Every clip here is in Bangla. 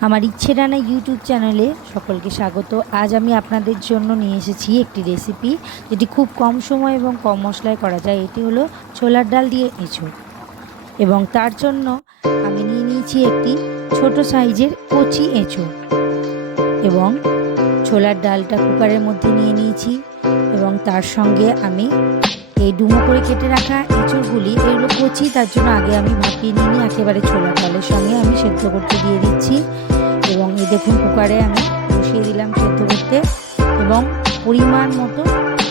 আমার ইচ্ছে রান্না ইউটিউব চ্যানেলে সকলকে স্বাগত। আজ আমি আপনাদের জন্য নিয়ে এসেছি একটি রেসিপি যেটি খুব কম সময় এবং কম মশলায় করা যায়। এটি হলো ছোলার ডাল দিয়ে এঁচোড়। এবং তার জন্য আমি নিয়ে নিয়েছি একটি ছোট সাইজের কচি এঁচোড়। এবং ছোলার ডালটা কুকারের মধ্যে নিয়ে নিয়েছি। এবং তার সঙ্গে আমি এই ডুমো করে কেটে রাখা এঁচড়গুলি, এগুলো কচি, তার জন্য আগে আমি ভাপিয়ে নিয়ে নিই, একেবারে ছোলার ডালের সঙ্গে আমি সেদ্ধ করতে দিয়ে দিচ্ছি। এবং এই দেখুন কুকারে আমি বসিয়ে দিলাম সেদ্ধ করতে। এবং পরিমাণ মতো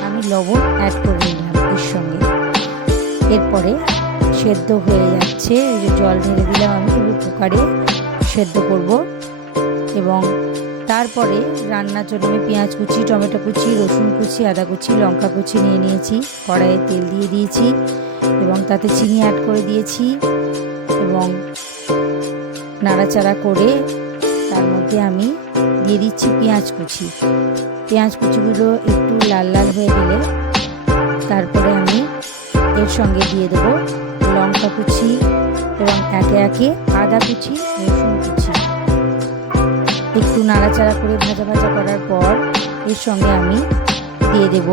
আমি লবণ অ্যাড করে নিলাম এর সঙ্গে। এরপরে সেদ্ধ হয়ে যাচ্ছে, এই যে জল ঢেলে দিলাম আমি কুকারে সেদ্ধ করব। এবং তারপরে রান্নার জন্য আমি পেঁয়াজ কুচি, টমেটো কুচি, রসুন কুচি, আদা কুচি, লঙ্কা কুচি নিয়ে নিয়েছি। কড়াইয়ে তেল দিয়ে দিয়েছি এবং তাতে চিনি অ্যাড করে দিয়েছি এবং নাড়াচাড়া করে তার মধ্যে আমি দিয়ে দিচ্ছি পেঁয়াজ কুচি। পেঁয়াজ কুচিগুলো একটু লাল লাল হয়ে গেলে তারপরে আমি এর সঙ্গে দিয়ে দেবো লঙ্কা কুচি এবং একে একে আদা কুচি, রসুন কুচি। একটু নাড়াচাড়া করে ভাজা ভাজা করার পর এর সঙ্গে আমি দিয়ে দেব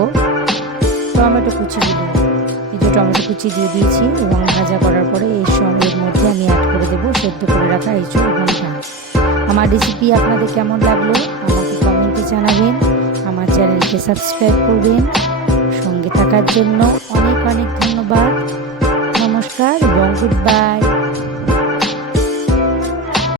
টমেটো কুচিগুলো এই যে টমেটো কুচি দিয়ে দিয়েছি এবং ভাজা করার পরে এর সঙ্গে এর মধ্যে আমি অ্যাড করে দেবো, সেদ্ধ করে রাখা এবং ডাল আমার রেসিপি আপনাদের কেমন লাগল? আমাকে কমেন্টে জানাবেন। আমার চ্যানেলকে সাবস্ক্রাইব করবেন। সঙ্গে থাকার জন্য অনেক অনেক